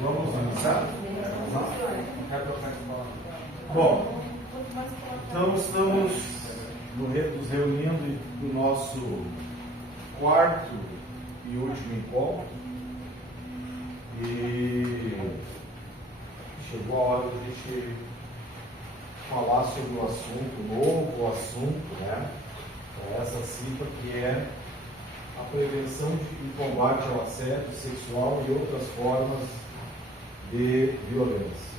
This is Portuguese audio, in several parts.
Vamos começar? Bom, então estamos nos reunindo do nosso quarto e último encontro e chegou a hora de a gente falar sobre o assunto, novo assunto, né? Essa cifra que é a prevenção e combate ao assédio sexual e outras formas de violência.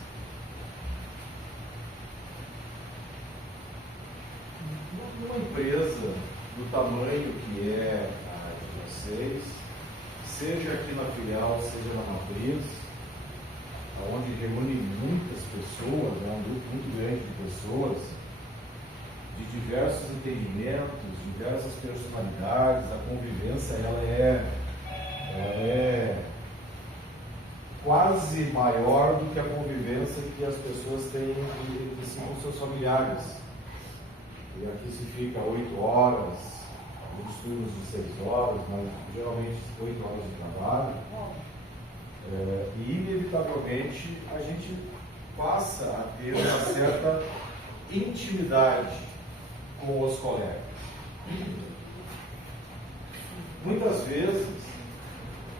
Numa empresa do tamanho que é a de vocês, seja aqui na filial, seja na matriz, onde reúne muitas pessoas, um grupo muito grande de pessoas, de diversos entendimentos, diversas personalidades, a convivência ela é quase maior do que a convivência que as pessoas têm entre si com seus familiares. E aqui se fica 8 horas, alguns turnos de 6 horas, mas geralmente 8 horas de trabalho. E inevitavelmente a gente passa a ter uma certa intimidade com os colegas. Muitas vezes,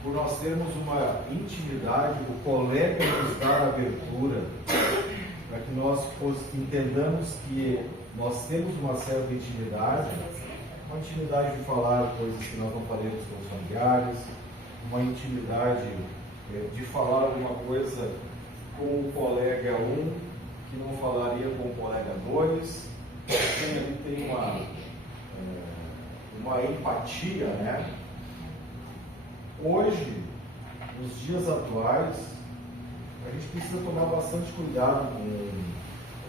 por nós termos uma intimidade, o colega nos dá abertura para que nós entendamos que nós temos uma certa intimidade, uma intimidade de falar coisas que nós não faremos com os familiares, uma intimidade de falar alguma coisa com o colega 1 que não falaria com o colega 2. Ele tem uma empatia, né? Hoje, nos dias atuais, a gente precisa tomar bastante cuidado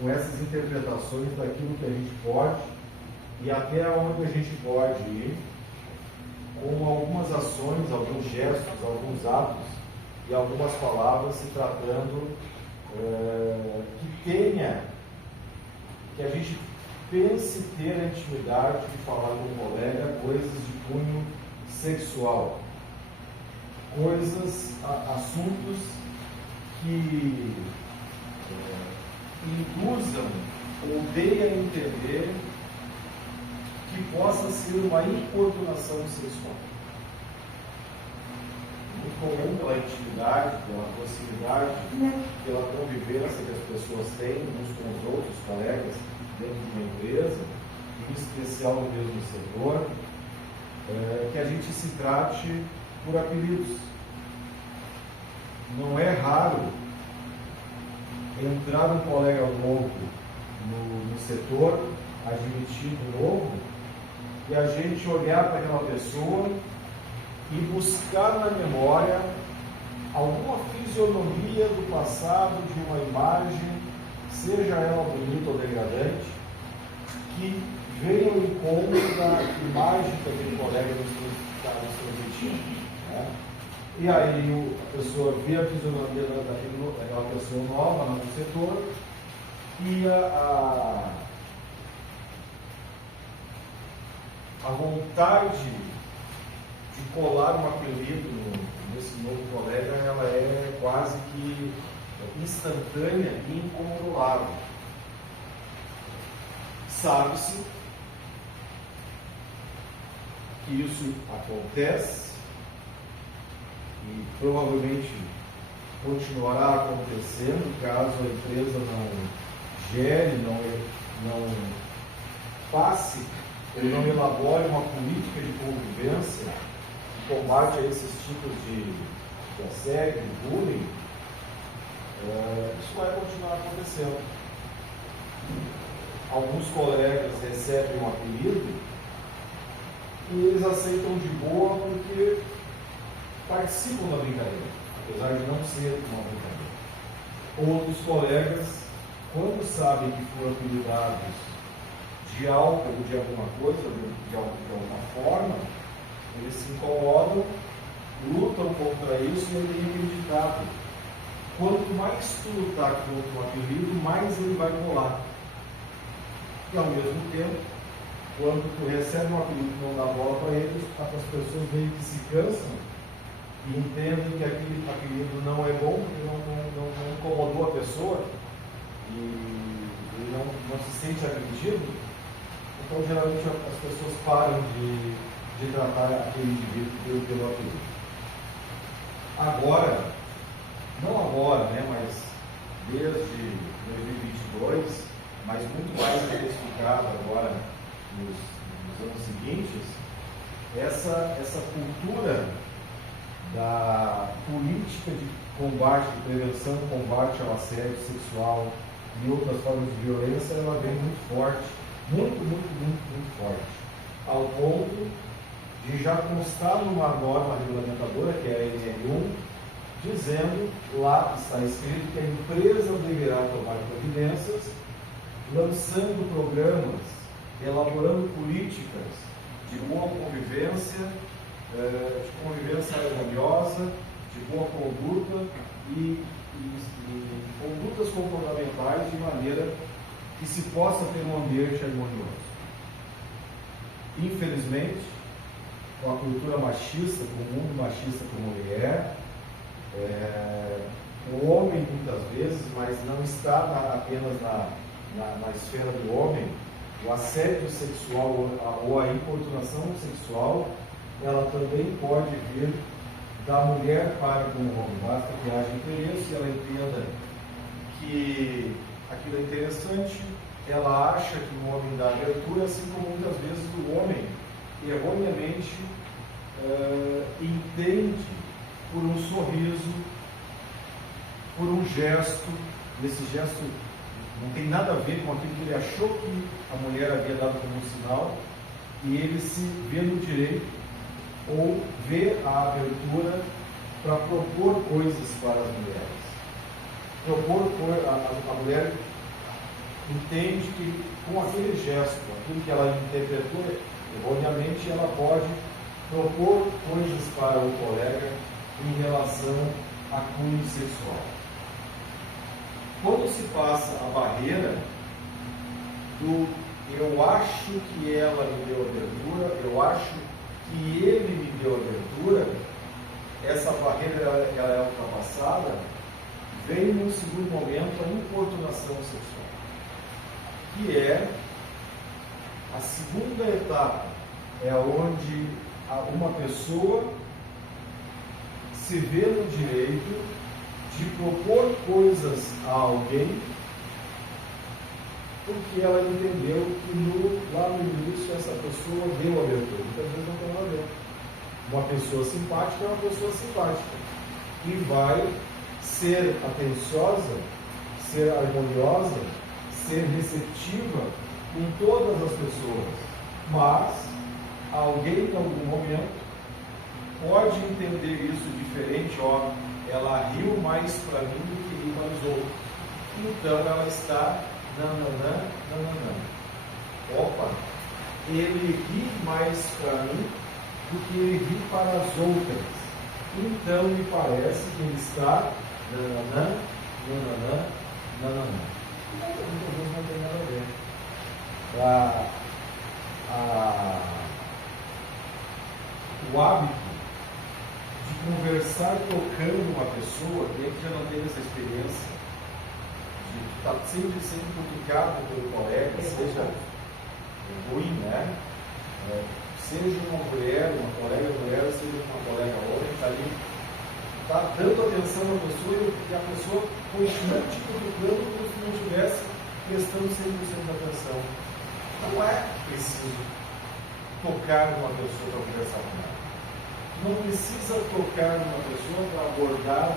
com essas interpretações daquilo que a gente pode e até onde a gente pode ir com algumas ações, alguns gestos, alguns atos e algumas palavras se tratando que a gente pense ter a intimidade de falar com o colega coisas de cunho sexual, assuntos que induzam ou deem a entender que possa ser uma importunação sexual. Muito comum pela intimidade, pela proximidade, pela convivência que as pessoas têm uns com os outros, colegas, dentro de uma empresa, em especial no mesmo setor, que a gente se trate por apelidos. Não é raro entrar um colega novo no setor, admitido novo, e a gente olhar para aquela pessoa e buscar na memória alguma fisionomia do passado, de uma imagem, seja ela bonita ou degradante, que venha ao encontro da imagem que aquele colega está nos transmitindo. Né? E aí a pessoa vê a fisionomia daquela pessoa nova no setor e a vontade de colar um apelido nesse novo colega, ela é quase que instantânea e incontrolável. Sabe-se que isso acontece e provavelmente continuará acontecendo caso a empresa não gere, não passe ou não elabore uma política de convivência de combate a esses tipos de assédio, de bullying. Isso vai continuar acontecendo. Alguns colegas recebem um apelido e eles aceitam de boa porque participam da brincadeira, apesar de não ser uma brincadeira. Outros colegas, quando sabem que foram apelidados de algo ou de alguma coisa, de alguma forma, eles se incomodam, lutam contra isso e ele é acreditado. Quanto mais tu lutar contra o apelido, mais ele vai colar. E ao mesmo tempo, quando tu recebe um apelido e não dá bola para eles, as pessoas meio que se cansam e entendem que aquele apelido não é bom, porque não incomodou a pessoa e ele não se sente agredido. Então, geralmente, as pessoas param de tratar aquele indivíduo pelo apelido. Agora, não agora, né, mas desde 2022, mas muito mais intensificado agora nos anos seguintes, essa cultura da política de combate, de prevenção, combate ao assédio sexual e outras formas de violência, ela vem muito forte, muito forte, ao ponto de já constar numa norma regulamentadora, que é a NR1, dizendo, lá está escrito que a empresa deverá tomar providências, lançando programas, elaborando políticas de boa convivência, harmoniosa, de boa conduta e condutas comportamentais de maneira que se possa ter um ambiente harmonioso. Infelizmente, com a cultura machista, com o mundo machista como ele é, o homem muitas vezes, mas não está apenas na esfera do homem, o assédio sexual ou a importunação sexual, ela também pode vir da mulher para com o homem. Basta que haja interesse, ela entenda que aquilo é interessante, ela acha que o homem dá abertura, assim como muitas vezes o homem erroneamente entende por um sorriso, por um gesto. Esse gesto não tem nada a ver com aquilo que ele achou que a mulher havia dado como sinal, e ele se vê no direito ou vê a abertura para propor coisas para as mulheres. A mulher entende que com aquele gesto, aquilo que ela interpretou erroneamente, ela pode propor coisas para o colega em relação a cunho sexual. Quando se passa a barreira do eu acho que ela me deu abertura, eu acho que ele me deu abertura, essa barreira ela é ultrapassada, vem no segundo momento a importunação sexual, que é a segunda etapa, é onde uma pessoa se vê no direito de propor coisas a alguém porque ela entendeu que lá no início essa pessoa deu abertura. Muitas vezes não tem nada a ver. Uma pessoa simpática é uma pessoa simpática e vai ser atenciosa, ser harmoniosa, ser receptiva com todas as pessoas, mas alguém em algum momento pode entender isso diferente. Ela riu mais para mim do que riu para os outros, então ela está opa, ele ri mais para mim do que ele ri para as outras, então me parece que ele está então muitas vezes não tem nada a ver. O hábito de conversar tocando uma pessoa, quem é que já não teve essa experiência de estar sempre sendo cutucado pelo colega, seja ruim, né? Seja uma mulher, uma colega mulher, seja uma colega homem, está ali, está dando atenção à pessoa e a pessoa continua te cutucando como se não estivesse prestando 100% de atenção. Não é preciso tocar numa pessoa para conversar com ela. Não precisa tocar numa pessoa para abordar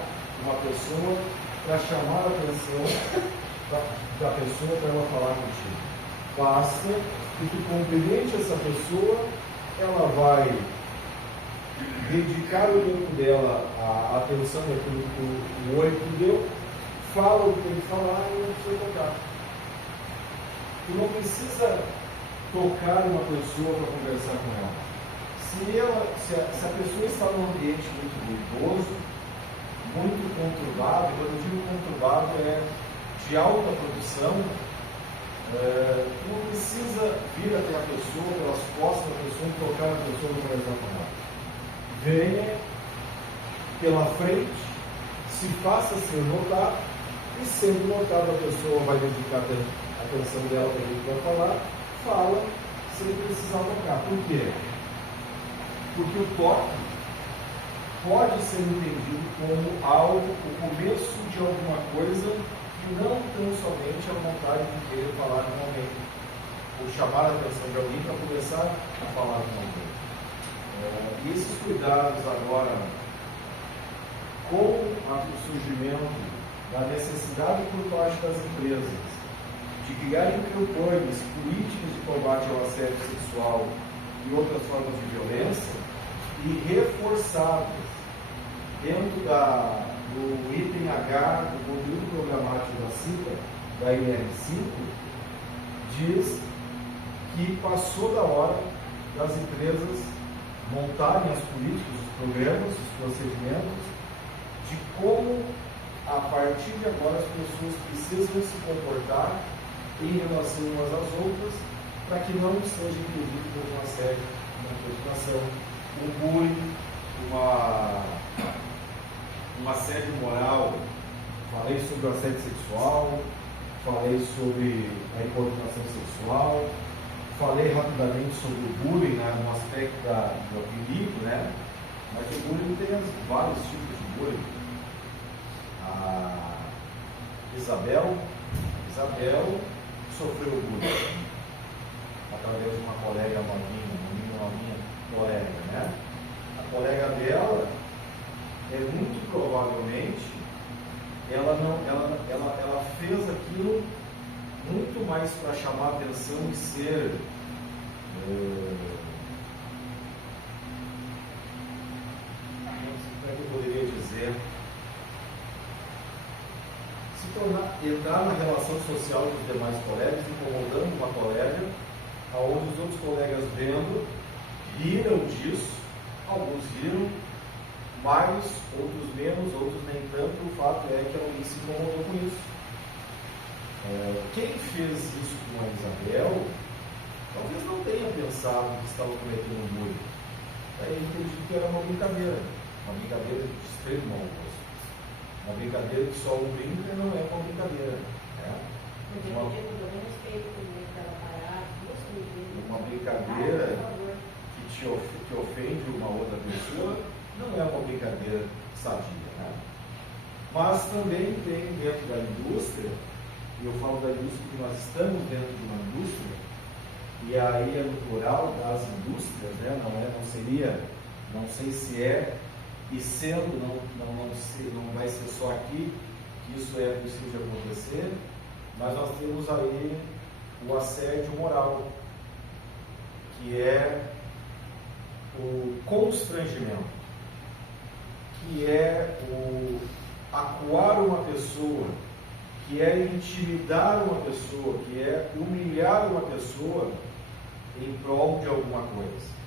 uma pessoa, para chamar a atenção da pessoa para ela falar contigo. Basta que tu cumprimente essa pessoa, ela vai dedicar o tempo dela, a atenção daquilo que o olho deu, fala o que tem que falar e não precisa tocar. Tu não precisa tocar uma pessoa para conversar com ela. Se a pessoa está num ambiente muito ruidoso, muito conturbado, quando eu digo conturbado é de alta produção, Não precisa vir até a pessoa, pelas costas da pessoa e tocar a pessoa no coração com ela. Venha pela frente, se faça ser notado, e sendo notado a pessoa vai dedicar a atenção dela para aquilo que vai falar, fala sem precisar tocar. Por quê? Porque o toque pode ser entendido como algo, o começo de alguma coisa, e não tão somente a vontade de querer falar com alguém, ou chamar a atenção de alguém para começar a falar com alguém. E esses cuidados agora, com o surgimento da necessidade por parte das empresas de criarem campanhas políticas de combate ao assédio sexual e outras formas de violência, e reforçadas dentro do item H do conteúdo programático da CITA, da IR5, diz que passou da hora das empresas montarem as políticas, os programas, os procedimentos, de como, a partir de agora, as pessoas precisam se comportar em relação umas às outras, para que não seja impedido por um assédio, uma preocupação, um bullying, um assédio moral. Falei sobre o assédio sexual, falei sobre a importunação sexual, falei rapidamente sobre o bullying, né, no aspecto do apelido, né? Mas o bullying tem vários tipos de bullying. A Isabel sofreu bullying através de uma colega uma minha colega, né? A colega dela, muito provavelmente, ela fez aquilo muito mais para chamar atenção e ser como é que eu poderia dizer, entrar na relação social dos demais colegas, incomodando uma colega, aonde os outros colegas vendo, riram disso, alguns riram, mais, outros menos, outros nem tanto. O fato é que alguém se incomodou com isso. Quem fez isso com a Isabel, talvez não tenha pensado que estava cometendo um bullying. Aí entendi que era uma brincadeira de extremo mau gosto. Uma brincadeira que só um brinca não é uma brincadeira. Uma brincadeira que ofende uma outra pessoa não é uma brincadeira sadia. Né? Mas também tem dentro da indústria, e eu falo da indústria porque nós estamos dentro de uma indústria, e aí é no plural das indústrias, né? Não sei se é, e sendo, não vai ser só aqui que isso é possível de acontecer, mas nós temos aí o assédio moral, que é o constrangimento, que é o acuar uma pessoa, que é intimidar uma pessoa, que é humilhar uma pessoa em prol de alguma coisa.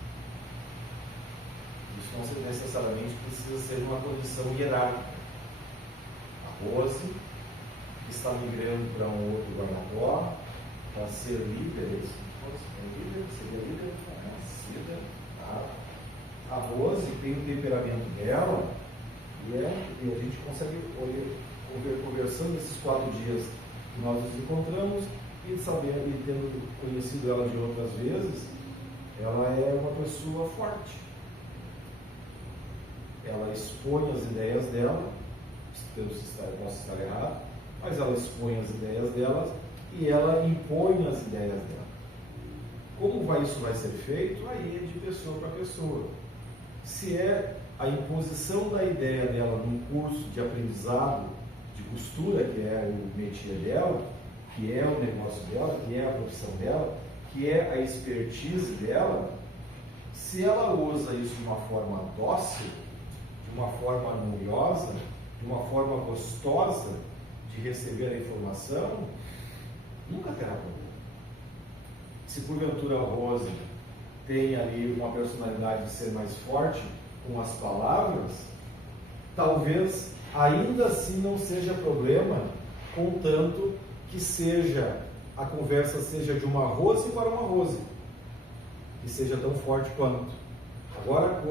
Isso não necessariamente precisa ser uma condição hierárquica. A Rose está migrando para um outro guarda-pó para ser líder. Seria líder? A Rose tem o temperamento dela e a gente consegue, conversando esses 4 dias que nós nos encontramos e sabendo e tendo conhecido ela de outras vezes, ela é uma pessoa forte. Ela expõe as ideias dela, posso estar errado, mas ela expõe as ideias dela e ela impõe as ideias dela. Como isso vai ser feito? Aí é de pessoa para pessoa. Se é a imposição da ideia dela num curso de aprendizado de costura, que é o métier dela, que é o negócio dela, que é a profissão dela, que é a expertise dela, se ela usa isso de uma forma dócil, de uma forma harmoniosa, de uma forma gostosa de receber a informação, nunca terá problema. Se porventura a Rose tem ali uma personalidade de ser mais forte com as palavras, talvez ainda assim não seja problema, contanto que seja a conversa seja de uma Rose para uma Rose, que seja tão forte quanto. Agora,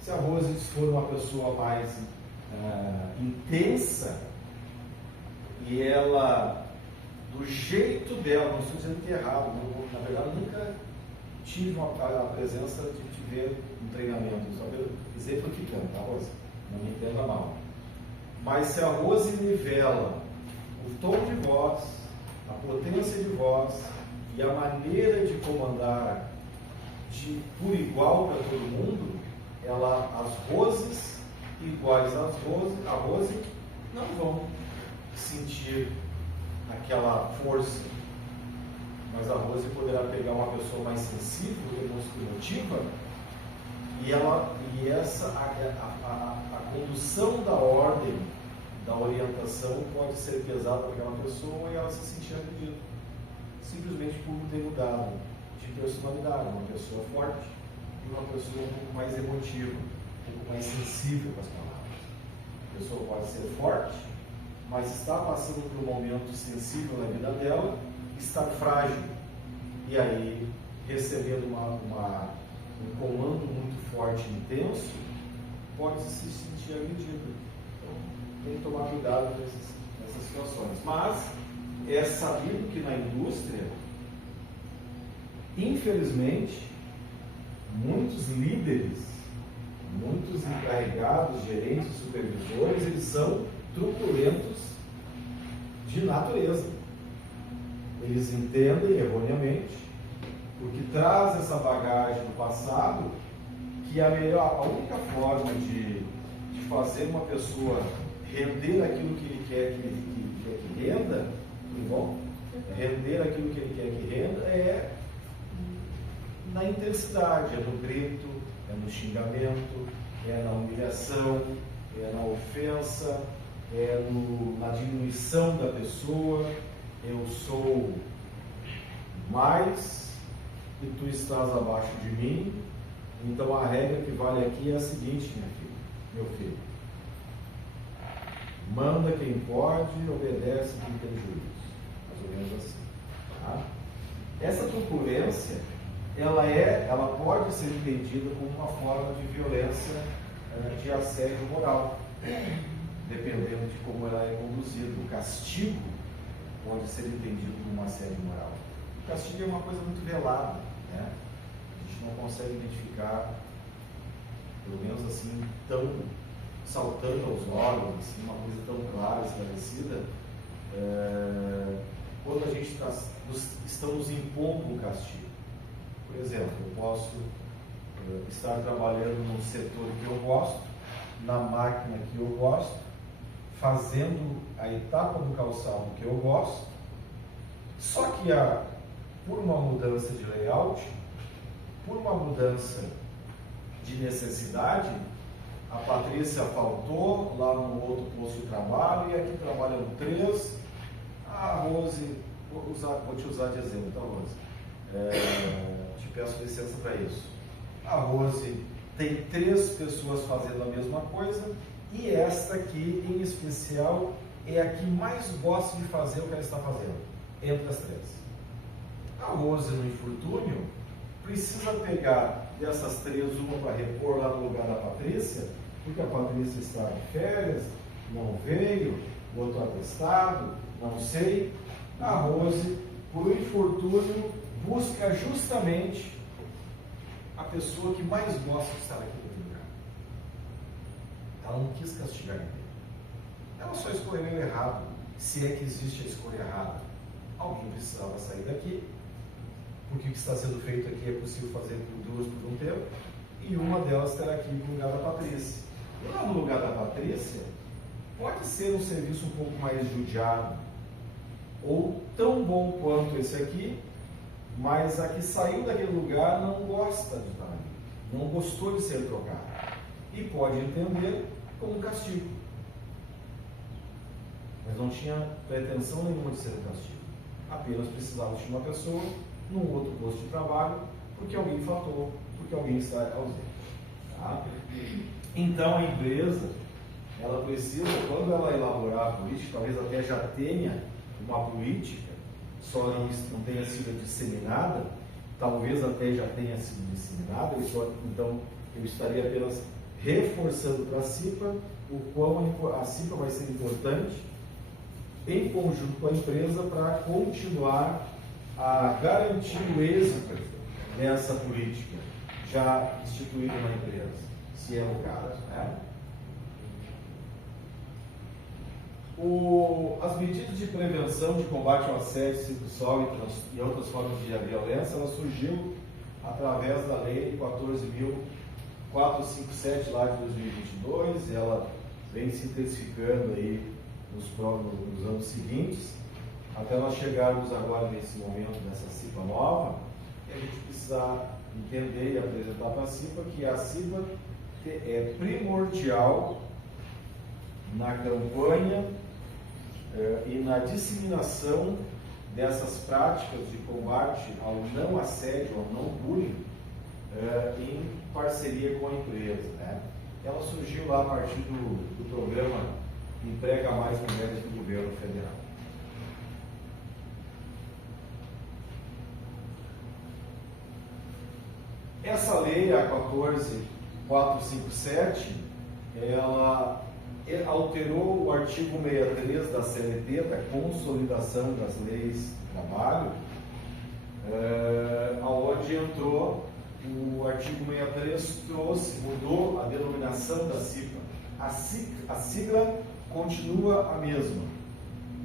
se a Rose for uma pessoa mais intensa, e ela, do jeito dela, não estou dizendo que é errado, na verdade eu nunca tive a presença de te ver no treinamento, só exemplificando, tá, Rose? Não me entenda mal. Mas se a Rose nivela o tom de voz, a potência de voz e a maneira de comandar por igual para todo mundo, as Roses iguais a Rose não vão sentir aquela força, mas a Rose poderá pegar uma pessoa mais sensível, emotiva, e a condução da ordem, da orientação pode ser pesada para aquela pessoa e ela se sentir agredida, simplesmente por ter mudado de personalidade, uma pessoa forte e uma pessoa um pouco mais emotiva, um pouco mais sensível com as palavras. A pessoa pode ser forte, mas está passando por um momento sensível na vida dela, está frágil, e aí recebendo um comando muito forte e intenso, pode se sentir agredido. Então tem que tomar cuidado nessas situações. Mas é sabido que na indústria, infelizmente, muitos líderes, muitos encarregados, gerentes, supervisores, eles são truculentos de natureza. Eles entendem erroneamente, porque traz essa bagagem do passado, que a única forma de fazer uma pessoa render aquilo que ele quer que renda, tudo bom? Render aquilo que ele quer que renda é na intensidade, é no grito, é no xingamento, é na humilhação, é na ofensa, é na diminuição da pessoa. Eu sou mais e tu estás abaixo de mim, então a regra que vale aqui é a seguinte, meu filho. Manda quem pode, obedece quem tem juízo. Mais ou menos assim. Tá? Essa truculência, ela pode ser entendida como uma forma de violência, de assédio moral, dependendo de como ela é conduzida. O castigo pode ser entendido como um assédio moral. O castigo é uma coisa muito velada, né? A gente não consegue identificar, pelo menos assim, tão saltando aos olhos, assim, uma coisa tão clara, esclarecida, quando a gente estamos impondo um castigo. Por exemplo, eu posso estar trabalhando num setor que eu gosto, na máquina que eu gosto, fazendo a etapa do calçado que eu gosto, só que por uma mudança de layout, por uma mudança de necessidade, a Patrícia faltou lá no outro posto de trabalho e aqui trabalham 3. A Rose, vou te usar de exemplo, tá, Rose? Te peço licença para isso. A Rose tem 3 pessoas fazendo a mesma coisa e esta aqui, em especial, é a que mais gosta de fazer o que ela está fazendo, entre as 3. A Rose, no infortúnio, precisa pegar dessas 3 uma para repor lá no lugar da Patrícia, porque a Patrícia está de férias, não veio, o outro atestado, não sei. A Rose, por infortúnio, busca justamente a pessoa que mais gosta de estar aqui no lugar. Ela não quis castigar ninguém. Ela só escolheu errado, se é que existe a escolha errada. Alguém precisava sair daqui, porque o que está sendo feito aqui é possível fazer por 2 por um tempo, e uma delas terá que ir para o lugar da Patrícia. E lá no lugar da Patrícia, pode ser um serviço um pouco mais judiado, ou tão bom quanto esse aqui, mas a que saiu daquele lugar não gosta de estar ali, não gostou de ser trocada, e pode entender como um castigo, mas não tinha pretensão nenhuma de ser um castigo, apenas precisava de uma pessoa num outro posto de trabalho, porque alguém faltou, porque alguém está ausente. Tá? Então a empresa, ela precisa, quando ela elaborar a política, talvez até já tenha uma política só não tenha sido disseminada, talvez até já tenha sido disseminada, então eu estaria apenas reforçando para a CIPA o quão a CIPA vai ser importante em conjunto com a empresa para continuar a garantir o êxito dessa política já instituída na empresa, se é o caso, né? As medidas de prevenção de combate ao assédio sexual e outras formas de violência, ela surgiu através da lei 14.457 lá de 2022, ela vem se intensificando aí nos anos seguintes, até nós chegarmos agora nesse momento dessa CIPA nova, e a gente precisa entender e apresentar para a CIPA que a CIPA é primordial na campanha e na disseminação dessas práticas de combate ao não assédio, ao não bullying, em parceria com a empresa, né? Ela surgiu lá a partir do programa Emprega Mais Mulheres do Governo Federal. Essa lei, a 14.457, ela alterou o artigo 63 da CLT, da Consolidação das Leis do Trabalho, onde entrou o artigo 63, mudou a denominação da CIPA. A sigla continua a mesma,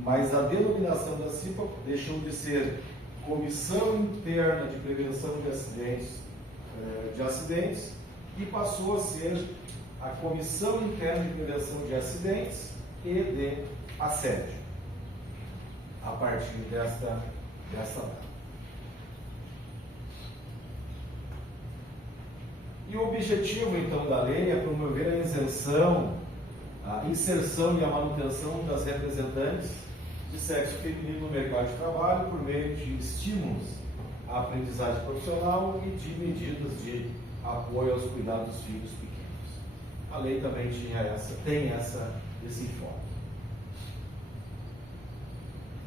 mas a denominação da CIPA deixou de ser Comissão Interna de Prevenção de Acidentes e passou a ser a Comissão Interna de Prevenção de Acidentes e de Assédio, a partir desta data. E o objetivo, então, da lei é promover a isenção, a inserção e a manutenção das representantes de sexo feminino no mercado de trabalho por meio de estímulos à aprendizagem profissional e de medidas de apoio aos cuidados dos filhos pequenos. A lei também tem esse enfoque.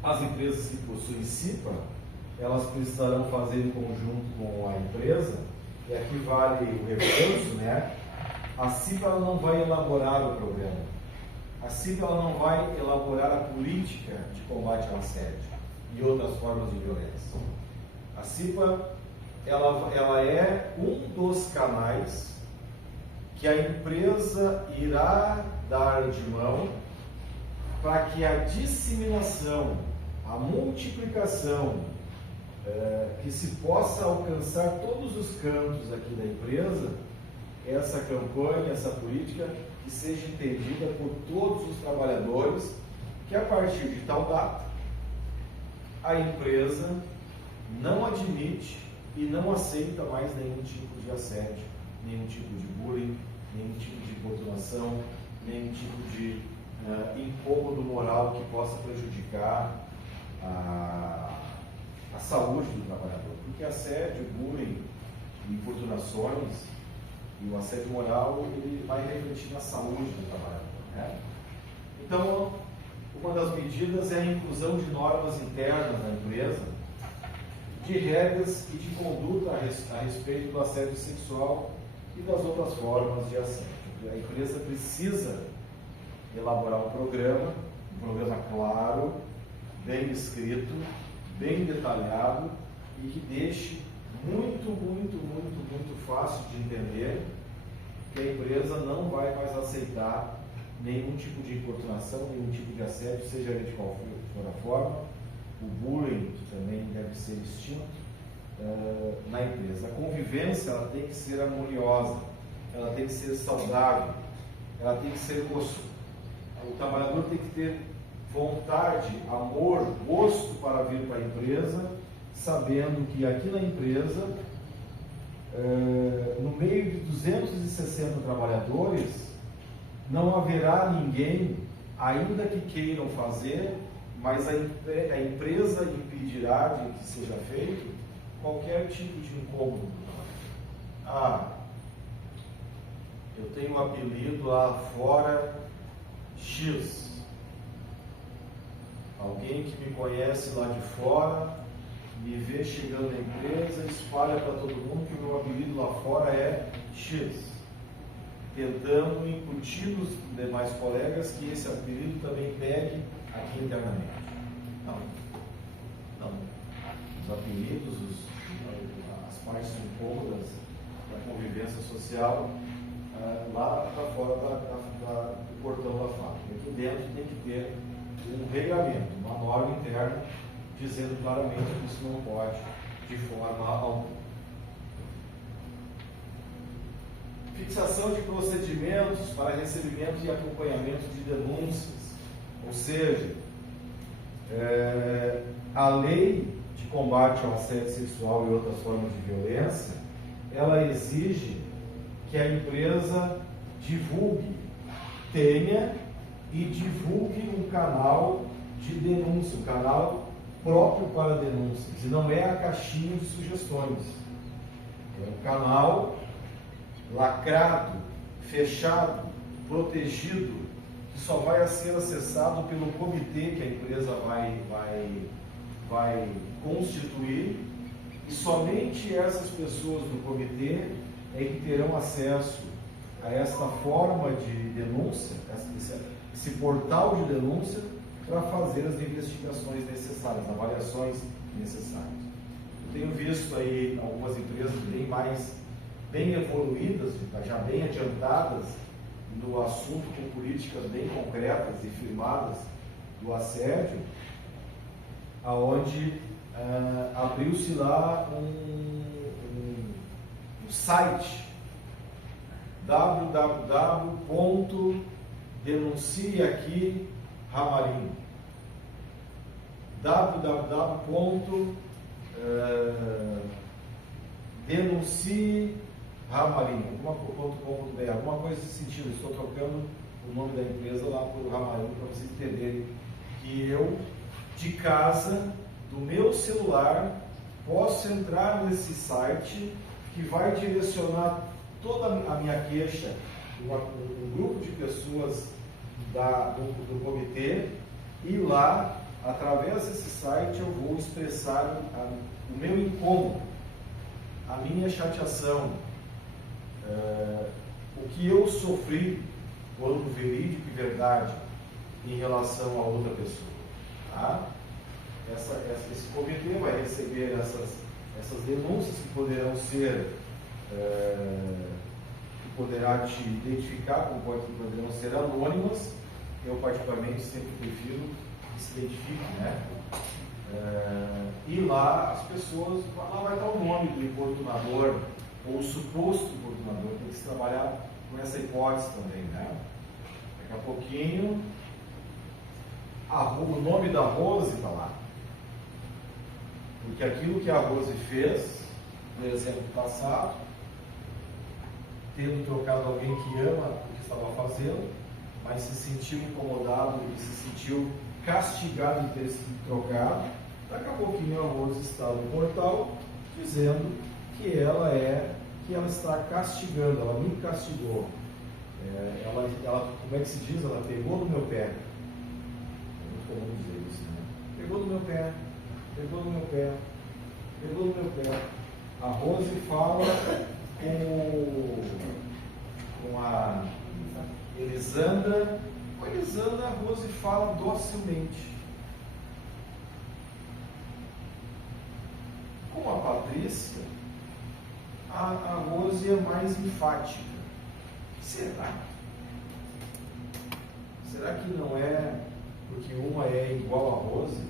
As empresas que possuem CIPA, elas precisarão fazer em conjunto com a empresa, e aqui vale o reforço, né? A CIPA ela não vai elaborar o programa. A CIPA ela não vai elaborar a política de combate ao assédio e outras formas de violência. A CIPA ela é um dos canais que a empresa irá dar de mão para que a disseminação, a multiplicação, que se possa alcançar todos os cantos aqui da empresa, essa campanha, essa política, que seja entendida por todos os trabalhadores, que a partir de tal data, a empresa não admite e não aceita mais nenhum tipo de assédio, nenhum tipo de bullying, nenhum tipo de importunação, nenhum tipo de incômodo moral que possa prejudicar a saúde do trabalhador. Porque assédio, bullying, importunações e o assédio moral, ele vai refletir na saúde do trabalhador, né? Então, uma das medidas é a inclusão de normas internas da empresa, de regras e de conduta a respeito do assédio sexual e das outras formas de assédio. A empresa precisa elaborar um programa claro, bem escrito, bem detalhado e que deixe muito fácil de entender que a empresa não vai mais aceitar nenhum tipo de importunação, nenhum tipo de assédio, seja ele de qual for a forma. O bullying também deve ser extinto na empresa. A convivência ela tem que ser harmoniosa, ela tem que ser saudável, ela tem que ser gosto. O trabalhador tem que ter vontade, amor, gosto para vir para a empresa, sabendo que aqui na empresa, no meio de 260 trabalhadores, não haverá ninguém, ainda que queiram fazer, mas a empresa impedirá de que seja feito qualquer tipo de incômodo. Eu tenho um apelido lá fora X. Alguém que me conhece lá de fora, me vê chegando na empresa, espalha para todo mundo que o meu apelido lá fora é X, tentando incutir nos demais colegas que esse apelido também pegue aqui internamente. Não. Os apelidos, as partes incômodas da convivência social, lá para fora do portão da fábrica. Aqui dentro tem que ter um regulamento, uma norma interna, dizendo claramente que isso não pode de forma alguma. Fixação de procedimentos para recebimento e acompanhamento de denúncias, ou seja, a lei de combate ao assédio sexual e outras formas de violência, ela exige que a empresa divulgue, tenha e divulgue um canal de denúncia, um canal próprio para denúncias, e não é a caixinha de sugestões, é um canal lacrado, fechado, protegido, que só vai ser acessado pelo comitê que a empresa vai constituir, e somente essas pessoas do comitê é que terão acesso a esta forma de denúncia, esse portal de denúncia, para fazer as investigações necessárias, avaliações necessárias. Eu tenho visto aí algumas empresas bem evoluídas, já bem adiantadas no assunto, com políticas bem concretas e firmadas do assédio, aonde abriu-se lá um site www.denuncieaqui Ramarim, denuncie Ramarim, alguma coisa nesse sentido. Estou trocando o nome da empresa lá por Ramarim para vocês entenderem que eu, de casa, do meu celular, posso entrar nesse site que vai direcionar toda a minha queixa, um grupo de pessoas do comitê, e lá, através desse site, eu vou expressar o meu incômodo, a minha chateação, o que eu sofri quando verídico e verdade em relação a outra pessoa. Tá? Esse comitê vai receber essas denúncias que poderão ser, que poderá te identificar, como poderão ser anônimas. Eu particularmente sempre prefiro que se identifique, né? E lá as pessoas, lá vai estar o nome do importunador, ou o suposto importunador, tem que se trabalhar com essa hipótese também, né? Daqui a pouquinho, o nome da Rose está lá. Porque aquilo que a Rose fez, no exemplo passado, tendo trocado alguém que ama o que estava fazendo, mas se sentiu incomodado e se sentiu castigado em ter sido trocado, daqui a pouquinho a Rose está no portal dizendo que ela está castigando, ela me castigou. Como é que se diz? Ela pegou no meu pé. É muito comum dizer isso, né? Pegou no meu pé, pegou no meu pé, pegou no meu pé. A Rose fala com a Elisandra. Com a Elisandra, a Rose fala docilmente. Com a Patrícia, a Rose é mais enfática. Será? Será que não é porque uma é igual a Rose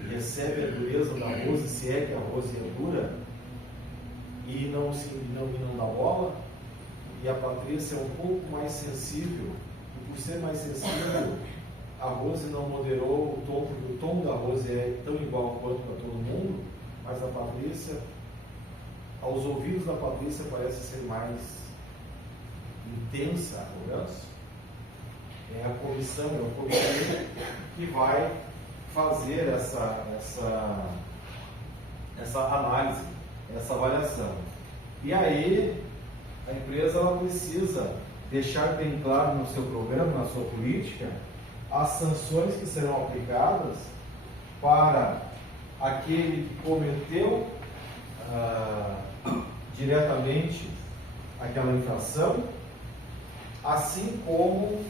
e recebe a dureza da Rose, se é que a Rose é dura, e não dá bola? E a Patrícia é um pouco mais sensível, e por ser mais sensível, a Rose não moderou o tom, porque o tom da Rose é tão igual quanto para todo mundo, mas a Patrícia, aos ouvidos da Patrícia, parece ser mais intensa a cobrança. É a comissão, é o comitê que vai fazer essa análise, essa avaliação. E aí, a empresa ela precisa deixar bem claro no seu programa, na sua política, as sanções que serão aplicadas para aquele que cometeu diretamente aquela infração, assim como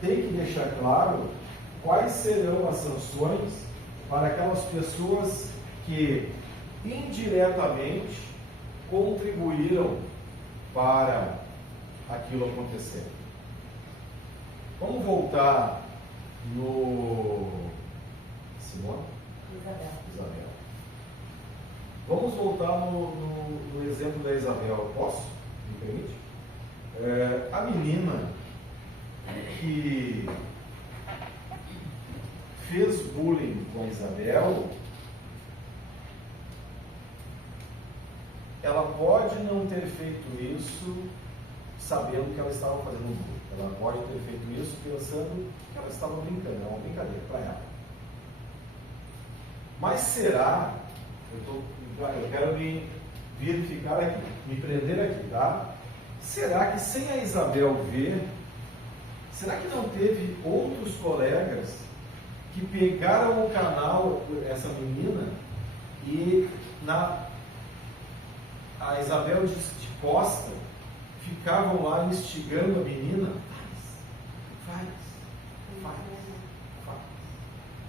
tem que deixar claro quais serão as sanções para aquelas pessoas que indiretamente contribuíram para aquilo acontecer. Vamos voltar no Simone? Isabel. Vamos voltar no exemplo da Isabel. Posso? Me permite? A menina que fez bullying com a Isabel, ela pode não ter feito isso sabendo que ela estava fazendo bullying. Ela pode ter feito isso pensando que ela estava brincando, é uma brincadeira para ela. Mas será, eu quero me verificar aqui, me prender aqui, tá? Será que sem a Isabel ver, será que não teve outros colegas que pegaram o canal, essa menina, e a Isabel de costa, ficavam lá instigando a menina, faz.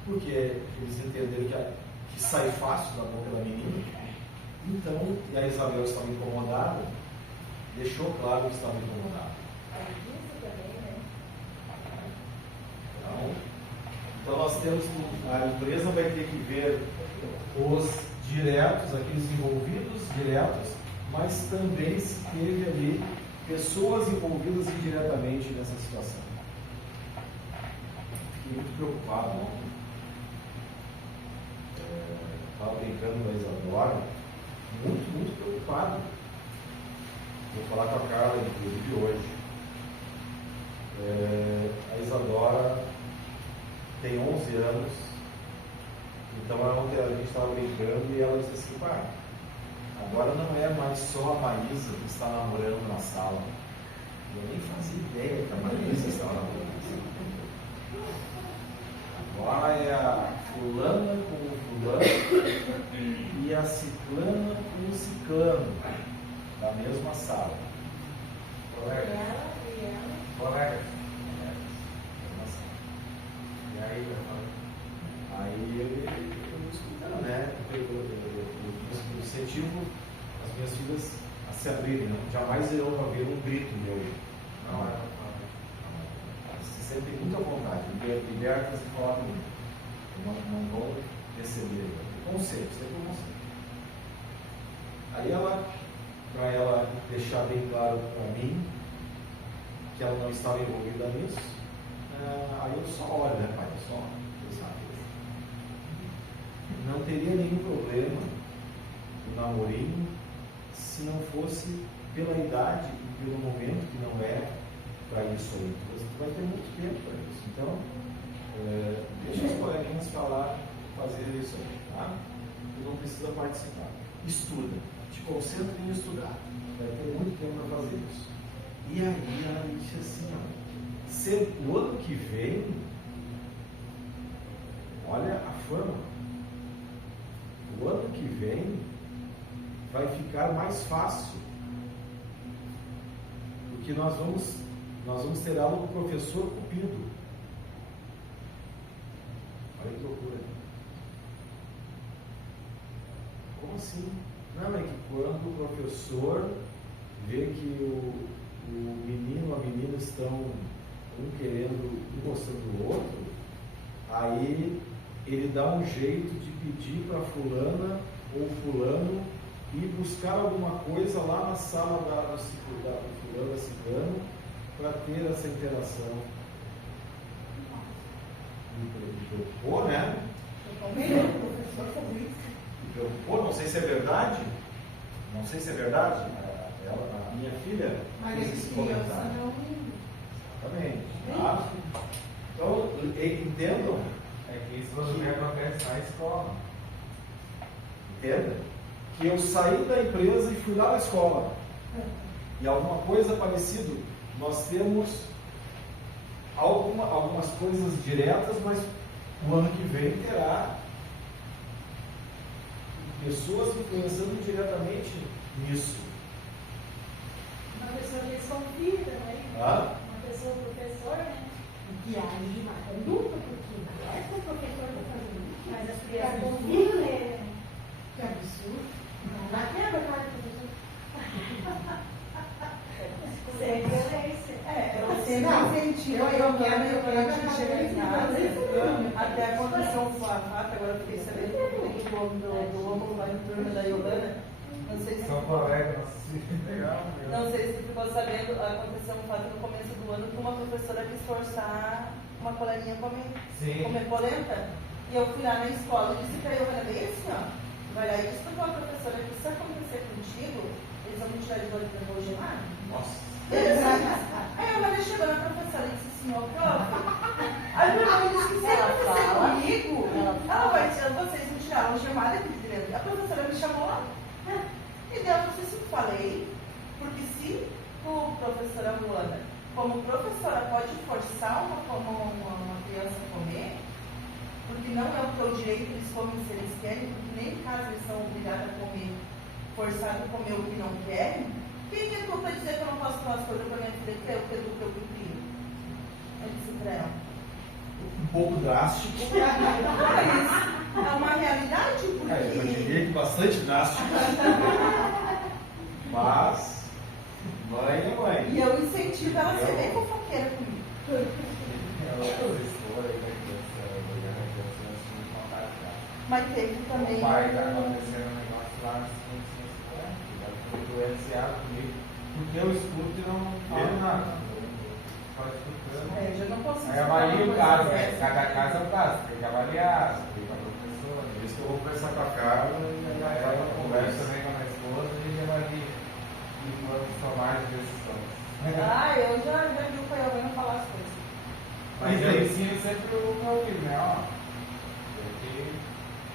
Porque eles entenderam que sai fácil da boca da menina. Então, e a Isabel estava incomodada, deixou claro que estava incomodada. Então nós temos, a empresa vai ter que ver os diretos, aqueles envolvidos diretos, mas também se teve ali pessoas envolvidas indiretamente nessa situação. Fiquei muito preocupado. Estava brincando com a Isadora, muito preocupado. Vou falar com a Carla, inclusive, hoje. A Isadora tem 11 anos, então ontem a gente estava brincando e ela disse assim, pai, agora não é mais só a Maísa que está namorando na sala. Eu nem fazia ideia que a Maísa estava namorando na sala. Agora é a fulana com o fulano e a ciclana com o ciclano, da mesma sala. Colegas. E aí eu escutando, né? Eu incentivo as minhas filhas a se abrirem, né? Jamais irão haver um grito meu. Não é. Você sempre tem muita vontade, libertas e falar comigo. Não vou receber. Conselho, sempre um conselho. Aí para ela deixar bem claro para mim que ela não estava envolvida nisso, aí eu só olho, né, pai? Eu só olho. Não teria nenhum problema o namorinho se não fosse pela idade e pelo momento que não é para isso aí. Você vai ter muito tempo para isso. Então, deixa os coleguinhas fazer isso aí, tá? Tu não precisa participar. Estuda. Te concentra em estudar. Vai ter muito tempo para fazer isso. E aí ela disse assim, ó, o ano que vem, olha a fama. O ano que vem vai ficar mais fácil, porque nós vamos ter aula com o professor Cupido. Olha que loucura. Como assim? Não, é que quando o professor vê que o menino, a menina estão um querendo um mostrando o outro, aí ele dá um jeito de pedir para fulana ou fulano ir buscar alguma coisa lá na sala do fulano, ciclano, para ter essa interação. Me preocupou, né? Me preocupou, não sei se é verdade. Não sei se é verdade. A minha filha fez esse comentário. Exatamente. Tá? Então, entendam. É que isso não acontece na escola. Entenda? Que eu saí da empresa e fui lá na escola. E alguma coisa parecida. Nós temos algumas coisas diretas, mas o ano que vem terá pessoas influenciando diretamente nisso. Uma pessoa desconfia também. Ah? Uma pessoa professora, né? Que aí uma conduta, porque não é que o professor está fazendo isso, mas as crianças confiam nele. Que absurdo. Não quebra a cara do professor. Isso é violência. Você não sentiu, eu quero chegar em casa, até aconteceu um fato, agora eu fiquei sabendo do Romulo lá em turma da Yolanda, não sei se... São colegas, legal. Não sei se você ficou sabendo, aconteceu um fato no começo do ano que uma professora quis forçar uma coleguinha comer polenta, e eu fui lá na escola e disse pra Yolanda, bem assim, ó, vai lá e diz pra tua professora que se acontecer contigo, eles vão me tirar de volta pra algemar. Nossa. Aí a Maria chegou na professora e disse assim, ó, prof. Aí meu irmão disse que se acontecer comigo, ela vai tirar, vocês me tiraram algemada aqui de dentro. A professora me chamou lá. E daí ela disse assim, falei, porque se o professora Luana, como professora, pode forçar uma criança a comer, porque não é o teu direito, eles comem se eles querem, porque nem em casa eles são obrigados a comer, forçados a comer o que não querem. Quem é tu para dizer que eu não posso falar as coisas para minha filha que é o que eu prefiro? Eu disse para ela. Um pouco drástico. Mas é uma realidade, porque... Eu diria que bastante drástico. Mas, mãe é mãe. E eu incentivo ela a ser bem fofoqueira comigo. Mas teve também... O pai está acontecendo um negócio lá assim, influenciado comigo, porque eu escuto e não falo nada. Só escutando. Eu já não posso Aí avalia o caso, né? Cada caso é um caso, tem que avaliar, tem que a professora. Por isso que eu vou conversar com a Carla e Aí ela conversa também com a minha esposa e avalia. E vamos tomar as decisões. Eu já vi o pai alguém falar as coisas. Mas eu ensino sempre o meu filho, né? Ó, tem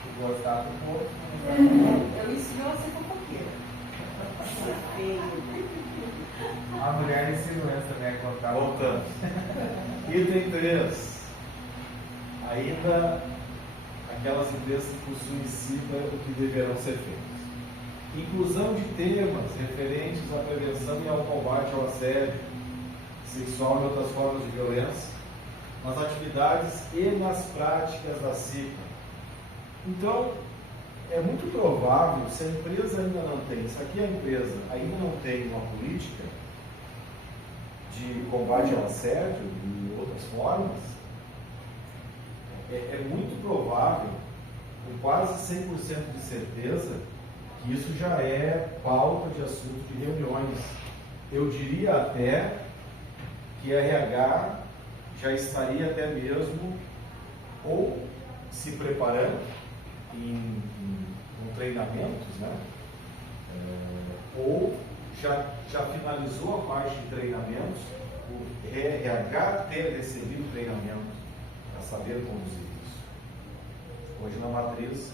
que gostar do povo. Eu ensino ela a ser fofoqueira. A mulher ensina essa também a contar. Voltando. Item 3. Ainda aquelas empresas que possuem em si o que deverão ser feitos. Inclusão de temas referentes à prevenção e ao combate ao assédio sexual e outras formas de violência nas atividades e nas práticas da CIPA. Então, é muito provável, se a empresa ainda não tem, se aqui a empresa ainda não tem uma política de combate ao assédio e outras formas, é muito provável, com quase 100% de certeza, que isso já é pauta de assunto de reuniões. Eu diria até que a RH já estaria até mesmo ou se preparando em treinamentos, né? Ou já finalizou a parte de treinamentos, o RH ter recebido treinamento para saber conduzir isso. Hoje na matriz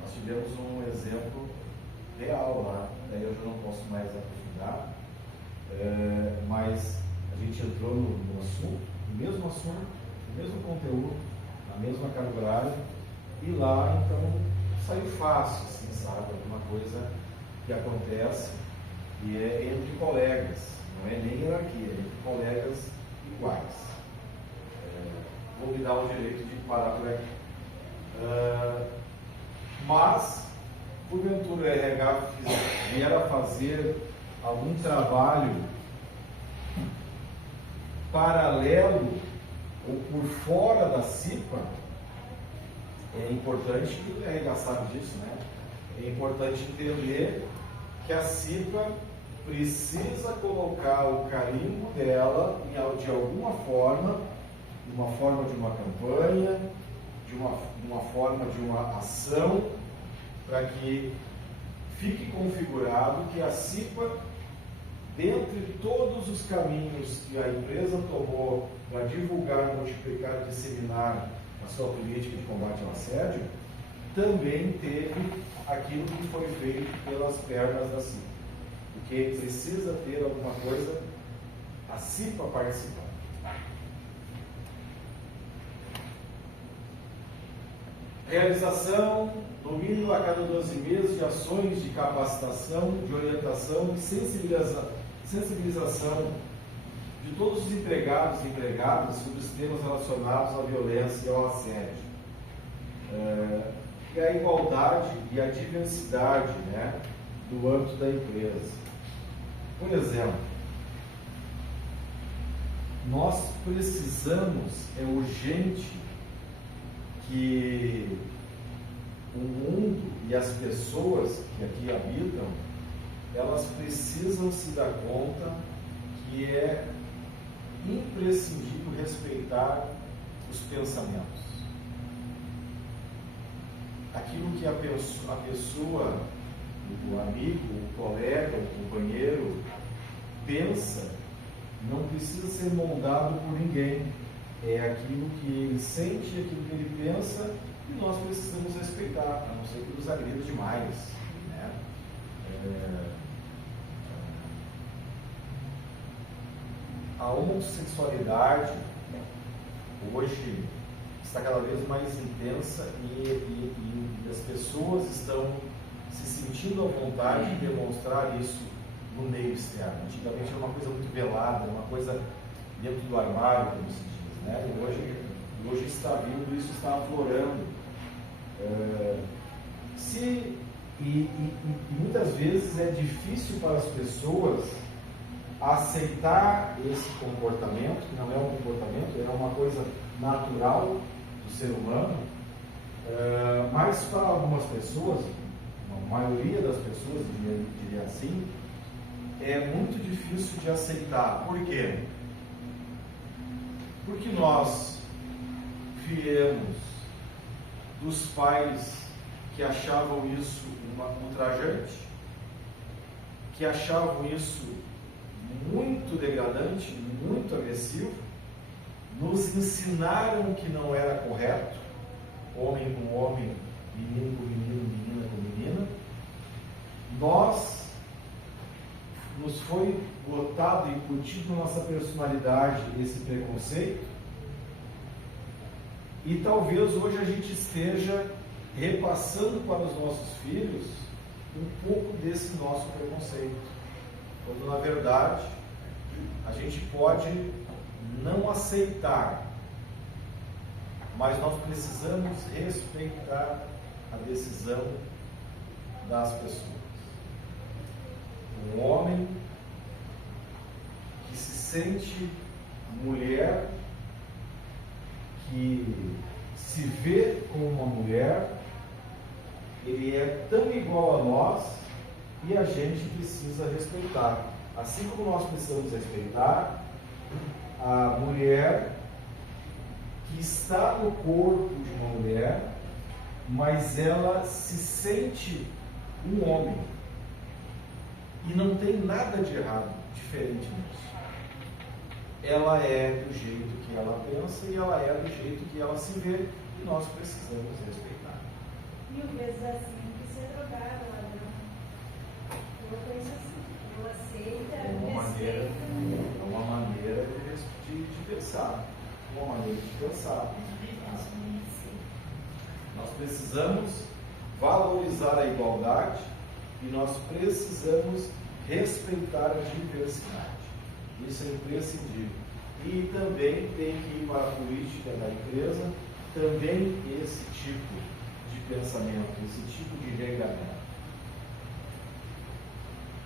nós tivemos um exemplo real lá, daí eu já não posso mais aprofundar, mas a gente entrou no assunto, o mesmo conteúdo, na mesma carga horária, e lá então saiu fácil, assim, sabe? Alguma coisa que acontece e é entre colegas, não é nem hierarquia, é entre colegas iguais. Vou me dar o direito de parar por aqui. Mas, porventura o RH vier a fazer algum trabalho paralelo ou por fora da CIPA, é importante que o RH sabe disso, né? É importante entender que a CIPA precisa colocar o carimbo dela de alguma forma, de uma campanha, de uma forma de uma ação, para que fique configurado que a CIPA, dentre todos os caminhos que a empresa tomou para divulgar, multiplicar e disseminar a sua política de combate ao assédio, também teve aquilo que foi feito pelas pernas da CIPA. Porque precisa ter alguma coisa a CIPA participar. Realização, no mínimo a cada 12 meses, de ações de capacitação, de orientação e sensibilização de todos os empregados e empregadas sobre os temas relacionados à violência e ao assédio. E a igualdade e a diversidade, né, do âmbito da empresa. Por exemplo, nós precisamos, é urgente, que o mundo e as pessoas que aqui habitam, elas precisam se dar conta que é imprescindível respeitar os pensamentos. Aquilo que a pessoa, o amigo, o colega, o companheiro pensa, não precisa ser moldado por ninguém. É aquilo que ele sente, aquilo que ele pensa, e nós precisamos respeitar, a não ser que nos agrida demais, né? A homossexualidade hoje está cada vez mais intensa e as pessoas estão se sentindo à vontade de demonstrar isso no meio externo. Antigamente era uma coisa muito velada, uma coisa dentro do armário, como se diz, né? E hoje está vindo, isso está aflorando. E muitas vezes é difícil para as pessoas aceitar esse comportamento, que não é um comportamento, é uma coisa natural do ser humano, mas para algumas pessoas, a maioria das pessoas, diria assim, é muito difícil de aceitar. Por quê? Porque nós viemos dos pais que achavam isso ultrajante, que achavam isso muito degradante, muito agressivo, nos ensinaram que não era correto, homem com homem, menino com menino, menina com menina. Nos foi botado e incutido na nossa personalidade esse preconceito, e talvez hoje a gente esteja repassando para os nossos filhos um pouco desse nosso preconceito, quando na verdade a gente pode não aceitar, mas nós precisamos respeitar a decisão das pessoas. Um homem que se sente mulher, que se vê como uma mulher, ele é tão igual a nós e a gente precisa respeitar. Assim como nós precisamos respeitar a mulher que está no corpo de uma mulher, mas ela se sente um homem. E não tem nada de errado, diferente nisso. Ela é do jeito que ela pensa e ela é do jeito que ela se vê, e nós precisamos respeitar. 1000 vezes assim que ser drogado, ladrão. Eu penso assim, eu aceito, É uma maneira de pensar. Uma maneira de pensar. Nós precisamos valorizar a igualdade e nós precisamos respeitar a diversidade. Isso é imprescindível. E também tem que ir para a política da empresa também esse tipo de pensamento, esse tipo de regramento.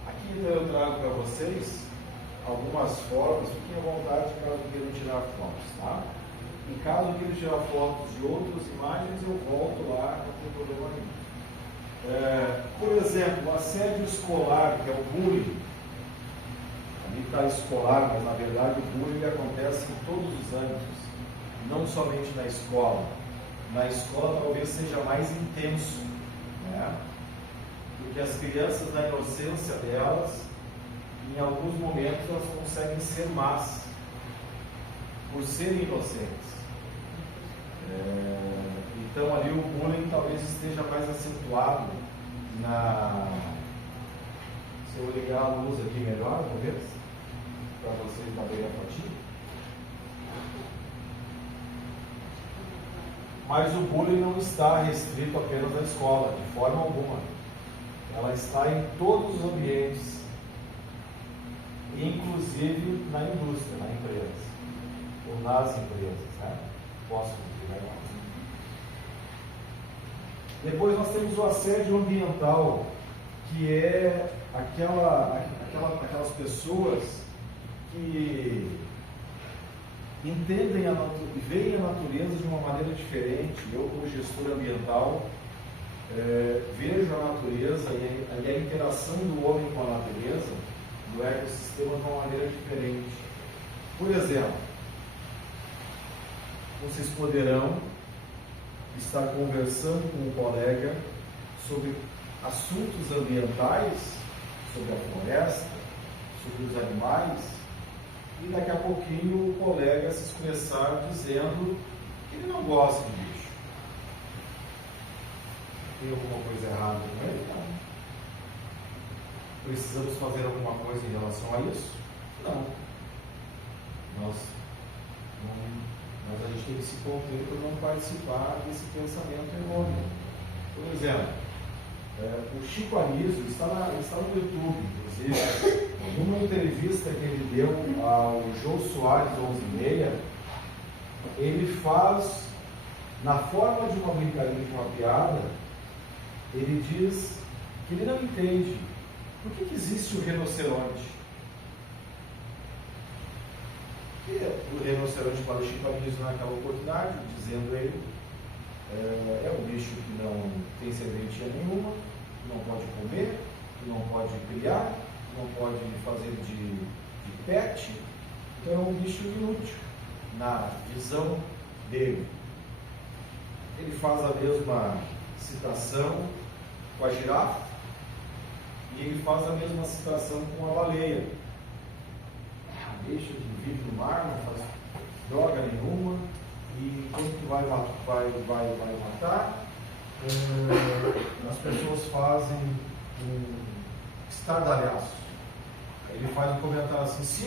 Aqui então eu trago para vocês algumas fotos, fiquem à vontade caso queiram tirar fotos, tá? E caso queiram tirar fotos de outras imagens, eu volto lá, não tem problema nenhum. Por exemplo, o assédio escolar, que é o bullying. Ali está escolar, mas na verdade o bullying acontece em todos os âmbitos, não somente na escola. Na escola talvez seja mais intenso, né? Porque as crianças, na inocência delas, em alguns momentos elas conseguem ser más, por serem inocentes. Então ali o bullying talvez esteja mais acentuado na... Se eu ligar a luz aqui melhor, talvez, para vocês verem a fotinha. Mas o bullying não está restrito apenas à escola, de forma alguma. Ela está em todos os ambientes, inclusive na indústria, na empresa, ou nas empresas, né? Posso dizer, né? Depois nós temos o assédio ambiental, que é aquelas pessoas que entendem e veem a natureza de uma maneira diferente. Eu, como gestor ambiental, vejo a natureza e a interação do homem com a natureza, do ecossistema, de uma maneira diferente. Por exemplo, vocês poderão estar conversando com um colega sobre assuntos ambientais, sobre a floresta, sobre os animais, e daqui a pouquinho o colega se expressar dizendo que ele não gosta de bicho. Tem alguma coisa errada com ele? Não. Precisamos fazer alguma coisa em relação a isso? Não. Mas a gente tem que se conter para não participar desse pensamento enorme. Por exemplo, o Chico Anísio está no YouTube, inclusive, numa entrevista que ele deu ao Jô Soares 11:30, ele faz, na forma de uma brincadeira, de uma piada, ele diz que ele não entende por que existe o rinoceronte. E o rinoceronte para o Chico Anísio naquela oportunidade, dizendo ele, é um bicho que não tem serventia nenhuma, que não pode comer, que não pode criar, que não pode fazer de pet, então é um bicho inútil na visão dele. Ele faz a mesma citação com a girafa e ele faz a mesma citação com a baleia. Um bicho que vive no mar, não faz droga nenhuma, e quando que vai matar, as pessoas fazem um estardalhaço. Ele faz um comentário assim: se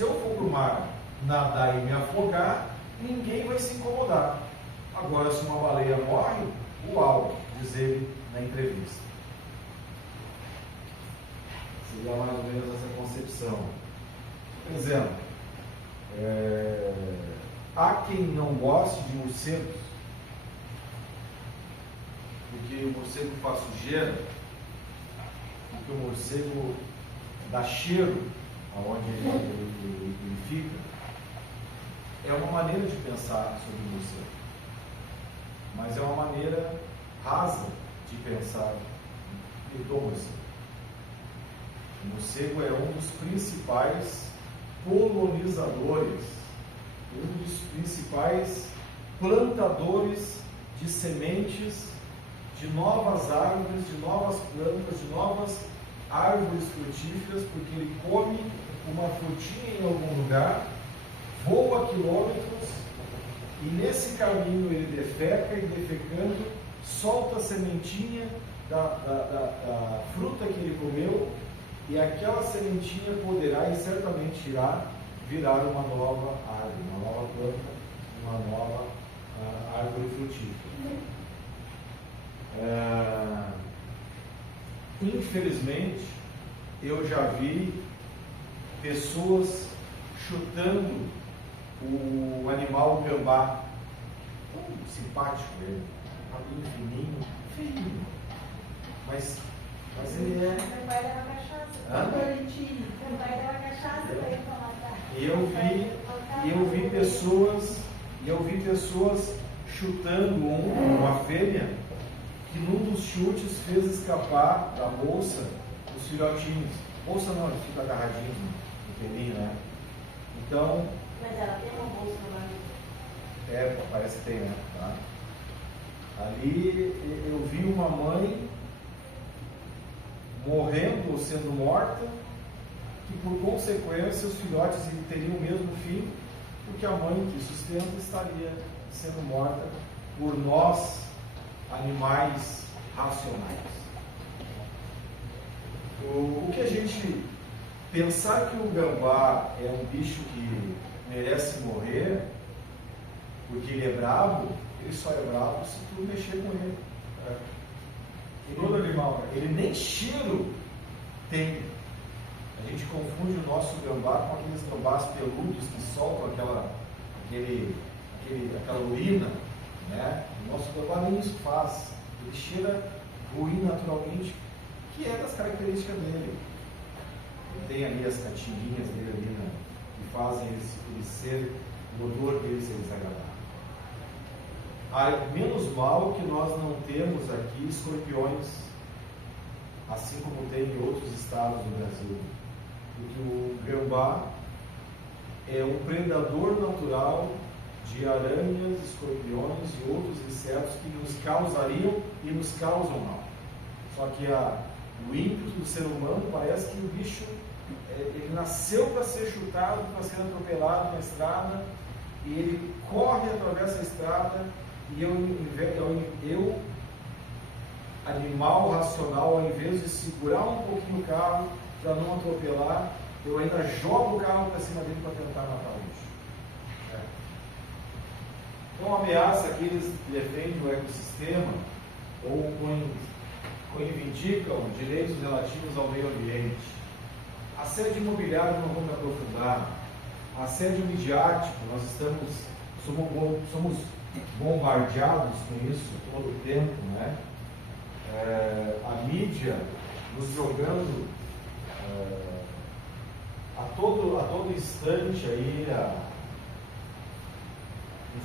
eu for para o mar nadar e me afogar, ninguém vai se incomodar. Agora, se uma baleia morre, uau, diz ele na entrevista. Seria mais ou menos essa concepção. Por exemplo, há quem não goste de morcegos, porque o morcego faz sujeira, porque o morcego dá cheiro aonde ele fica. É uma maneira de pensar sobre o morcego, mas é uma maneira rasa de pensar do morcego. O morcego é um dos principais polonizadores, um dos principais plantadores de sementes de novas árvores, de novas plantas, de novas árvores frutíferas, porque ele come uma frutinha em algum lugar, voa quilômetros e nesse caminho ele defeca e defecando solta a sementinha da fruta que ele comeu, e aquela sementinha poderá e certamente irá virar uma nova árvore, uma nova planta, uma nova árvore frutífera. Infelizmente, eu já vi pessoas chutando o animal gambá. Simpático ele, um fininho, fininho, mas ele é. Meu pai dava cachaça. Meu pai dava cachaça para ele tomar. E eu vi pessoas chutando uma fêmea que num dos chutes fez escapar da bolsa os filhotinhos. Bolsa não, eles ficam agarradinhos no pelinho, né? Então. Mas ela tem uma bolsa no lado. Parece que tem, né? Tá? Ali eu vi uma mãe morrendo ou sendo morta, que por consequência os filhotes teriam o mesmo fim, porque a mãe que sustenta estaria sendo morta por nós, animais racionais. O que a gente pensar que o gambá é um bicho que merece morrer, Porque ele é brabo, ele só é brabo se tu mexer com ele. Todo animal, ele nem cheiro tem. A gente confunde o nosso gambá com aqueles gambás peludos que soltam aquela urina, né? O nosso gambá nem isso faz. Ele cheira ruim naturalmente, que é das características dele. Tem ali as catinguinhas dele ali, né, que fazem ele ser, o odor dele ser desagradável. Menos mal que nós não temos aqui escorpiões, assim como tem em outros estados do Brasil. Porque o gambá é um predador natural de aranhas, escorpiões e outros insetos que nos causariam e nos causam mal. Só que o ímpeto do ser humano parece que o bicho ele nasceu para ser chutado, para ser atropelado na estrada, e ele corre, atravessa a estrada, e eu, animal racional, ao invés de segurar um pouquinho o carro para não atropelar, eu ainda jogo o carro para cima dele para tentar matar o bicho. Então, a ameaça aqueles que defendem o ecossistema ou reivindicam direitos relativos ao meio ambiente. Assédio imobiliário não vamos aprofundar. Assédio midiático, nós somos bombardeados com isso todo o tempo, né? A mídia nos jogando a todo instante aí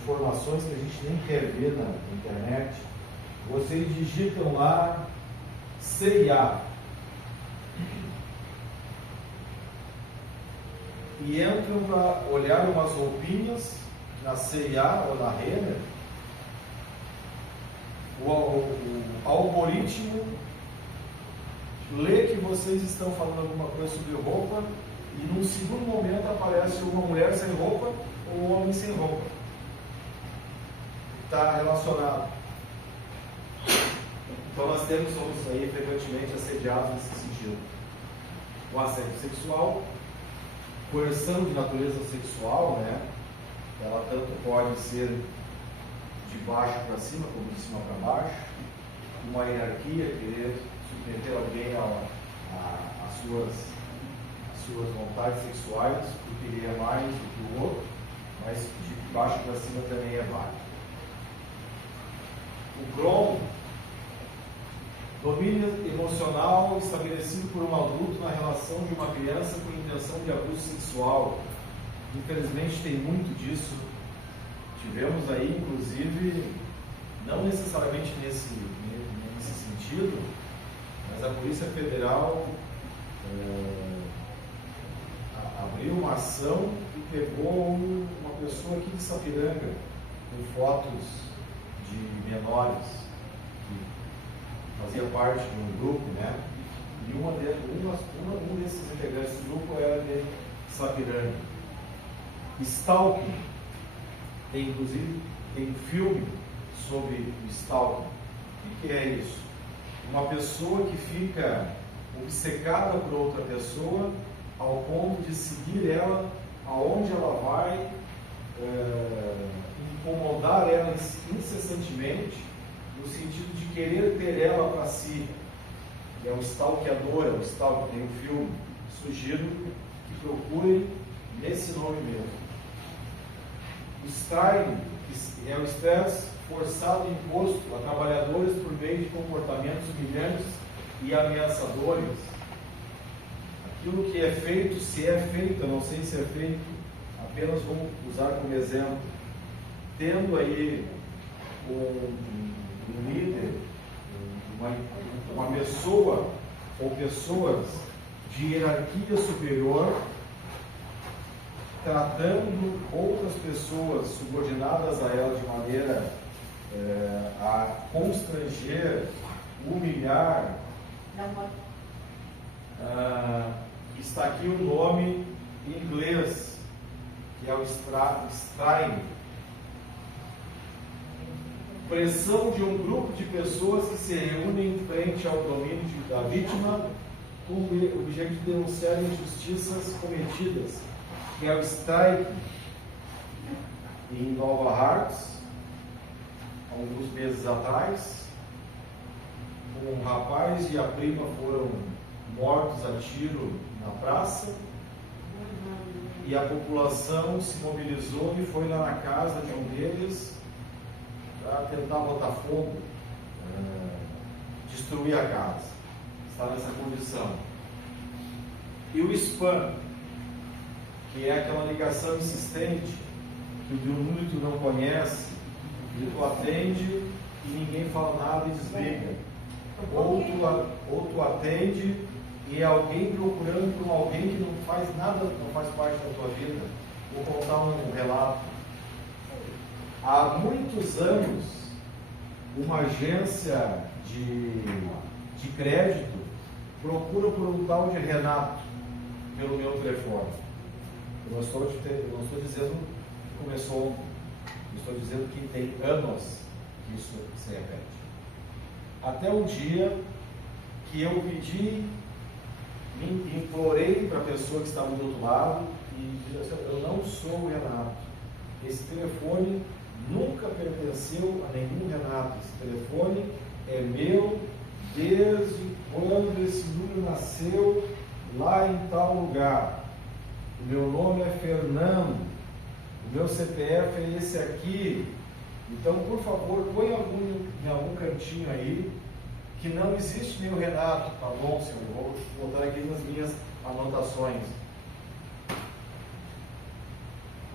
informações que a gente nem quer ver na internet. Vocês digitam lá CIA e entram para olhar umas roupinhas na CIA ou na Renner. O algoritmo lê que vocês estão falando alguma coisa sobre roupa e num segundo momento aparece uma mulher sem roupa ou um homem sem roupa. Está relacionado. Então nós somos aí frequentemente assediados nesse sentido. O assédio sexual, coerção de natureza sexual, né? Ela tanto pode ser de baixo para cima como de cima para baixo, uma hierarquia, querer submeter alguém às suas vontades sexuais, porque ele é mais do que o outro, mas de baixo para cima também é válido. O GROM, domínio emocional estabelecido por um adulto na relação de uma criança com intenção de abuso sexual. Infelizmente tem muito disso. Tivemos aí, inclusive, não necessariamente nesse sentido, mas a Polícia Federal abriu uma ação e pegou uma pessoa aqui de Sapiranga com fotos de menores que fazia parte de um grupo, né? E um desses integrantes do grupo era de Sapiranga. Stalking, inclusive tem um filme sobre o stalking. O que é isso? Uma pessoa que fica obcecada por outra pessoa ao ponto de seguir ela aonde ela vai, incomodar ela incessantemente, no sentido de querer ter ela para si. É o stalkeador, é o stalker, tem um filme. Sugiro que procurem nesse nome mesmo. O strike é o estresse forçado e imposto a trabalhadores por meio de comportamentos humilhantes e ameaçadores. Aquilo que é feito, se é feito, eu não sei se é feito, apenas vamos usar como exemplo. Tendo aí um líder, uma pessoa ou pessoas de hierarquia superior tratando outras pessoas subordinadas a ela de maneira a constranger, humilhar. Está aqui o nome em inglês, que é o strike. Pressão de um grupo de pessoas que se reúnem em frente ao domínio da vítima com o objetivo de denunciar injustiças cometidas, que é o strike. em Nova Hartz, alguns meses atrás. Um rapaz e a prima foram mortos a tiro na praça. E a população se mobilizou e foi lá na casa de um deles para tentar botar fogo, destruir a casa. Está nessa condição. E o spam, que é aquela ligação insistente, que o número tu não conhece, e tu atende e ninguém fala nada e desliga. Ou tu atende e é alguém procurando por alguém que não faz nada, não faz parte da tua vida. Vou contar um relato. Há muitos anos, uma agência de crédito procura por um tal de Renato pelo meu telefone. Eu não estou dizendo que começou ontem. Eu estou dizendo que tem anos que isso se repete. Até um dia que eu pedi, implorei para a pessoa que estava do outro lado e disse assim: eu não sou o Renato. Esse telefone nunca pertenceu a nenhum Renato. Esse telefone é meu desde quando esse número nasceu lá em tal lugar. O meu nome é Fernando. O meu CPF é esse aqui. Então, por favor, põe em algum cantinho aí que não existe nenhum Renato. Tá bom, senhor? Eu vou botar aqui nas minhas anotações.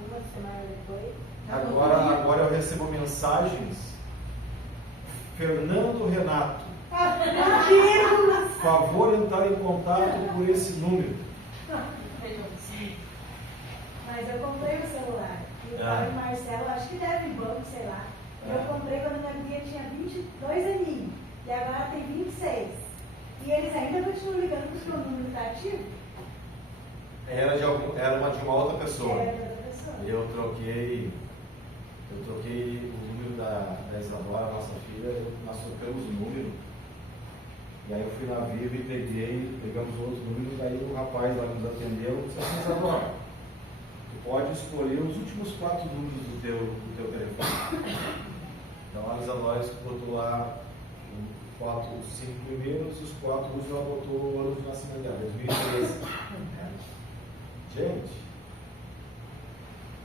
Uma semana depois. Agora eu recebo mensagens. Fernando Renato, favor entrar em contato por esse número. Mas eu comprei o celular. E o pai Marcelo, acho que deve em banco, sei lá. Eu comprei quando minha filha tinha 22 aninhos. E agora tem 26. E eles ainda continuam ligando porque o número está ativo. Era de uma outra pessoa. Era de outra pessoa. Eu troquei o número da Isadora, nossa filha, nós trocamos o número. E aí eu fui na Viva e pegamos outro número, daí o rapaz lá nos atendeu e disse assim: Isadora, tu pode escolher os últimos 4 números do teu telefone. Então a Isadora botou lá os 5 primeiros, os 4 últimos ela botou o ano de nascimento dela, 2013. Gente,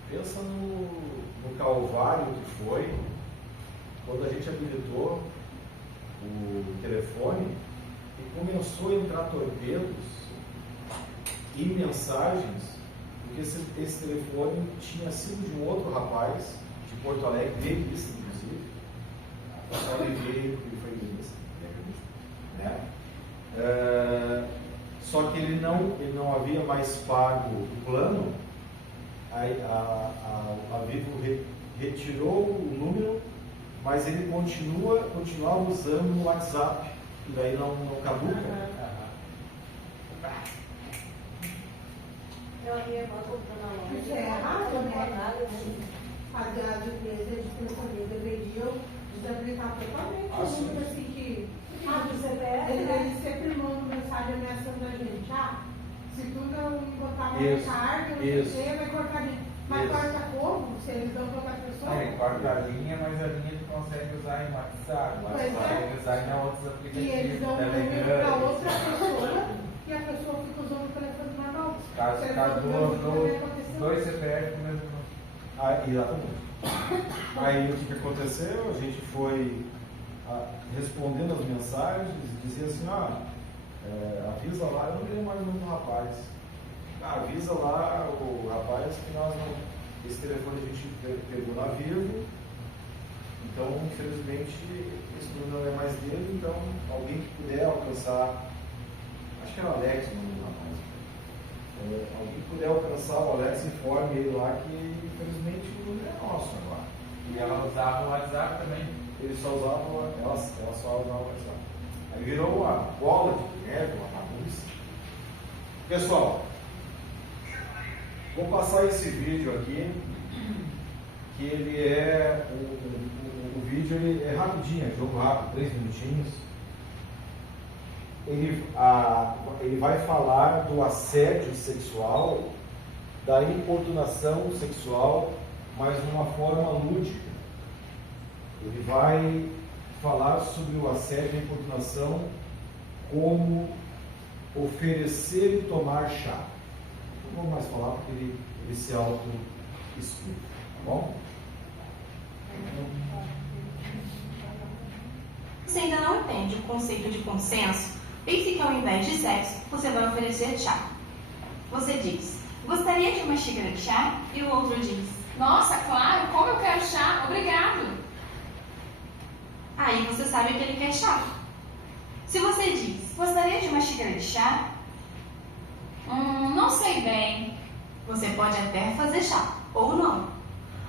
pensa no calvário que foi quando a gente habilitou o telefone e começou a entrar torpedos e mensagens, porque esse telefone tinha sido de um outro rapaz de Porto Alegre, gremista inclusive. Só liguei porque ele foi gremista, né? Só que ele não havia mais pago o plano. A Vivo retirou o número, mas ele continuava usando o WhatsApp, e daí não caduca. Isso é errado, né? As empresas de telefonia deveriam desabilitar totalmente o número assim que do CPF. Eles sempre mandam mensagem ameaçando a gente. Se tu não botar uma carga, você vai cortar a linha. Mas corta como? Se eles dão para outra pessoa? Corta a linha, mas a linha tu consegue usar em WhatsApp, consegue usar em outros aplicativos. E eles dão o número para outra pessoa e a pessoa fica usando o telefone normal. Caso dois CPF no mesmo nome. Exatamente. Aí o que aconteceu? A gente foi respondendo as mensagens, dizia assim: avisa lá, eu não lembro mais o nome do rapaz. Avisa lá o rapaz que esse telefone a gente pegou na Vivo, então infelizmente esse número não é mais dele, então alguém que puder alcançar, acho que era o Alex o nome do rapaz, alguém que puder alcançar o Alex, informe ele lá que infelizmente o número é nosso agora. E ela usava o WhatsApp também. Ele só usava, ela só usava o WhatsApp. Aí virou uma bola de neve, uma bagunça. Pessoal, vou passar esse vídeo aqui, que ele é, o vídeo ele é rapidinho, é jogo rápido, 3 minutinhos. Ele vai falar do assédio sexual, da importunação sexual mas de uma forma lúdica. Ele vai falar sobre o assédio e a importunação como oferecer e tomar chá. Não vou mais falar porque ele se auto-explica, tá bom? Você ainda não entende o conceito de consenso? Pense que ao invés de sexo, você vai oferecer chá. Você diz, gostaria de uma xícara de chá? E o outro diz, Nossa, claro, como eu quero chá, obrigado. aí você sabe que ele quer chá. Se você diz, gostaria de uma xícara de chá? Não sei bem. Você pode até fazer chá, ou não,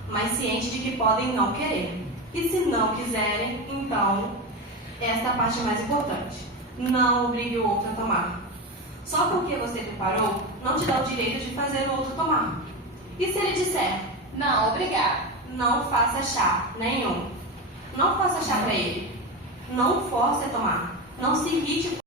mas ciente de que podem não querer. E se não quiserem, então, esta é a parte mais importante. Não obrigue o outro a tomar. Só porque você preparou, não te dá o direito de fazer o outro tomar. E se ele disser, Não, obrigado. não faça chá nenhum. Não faça chá para ele. Não force a tomar. Não se irrite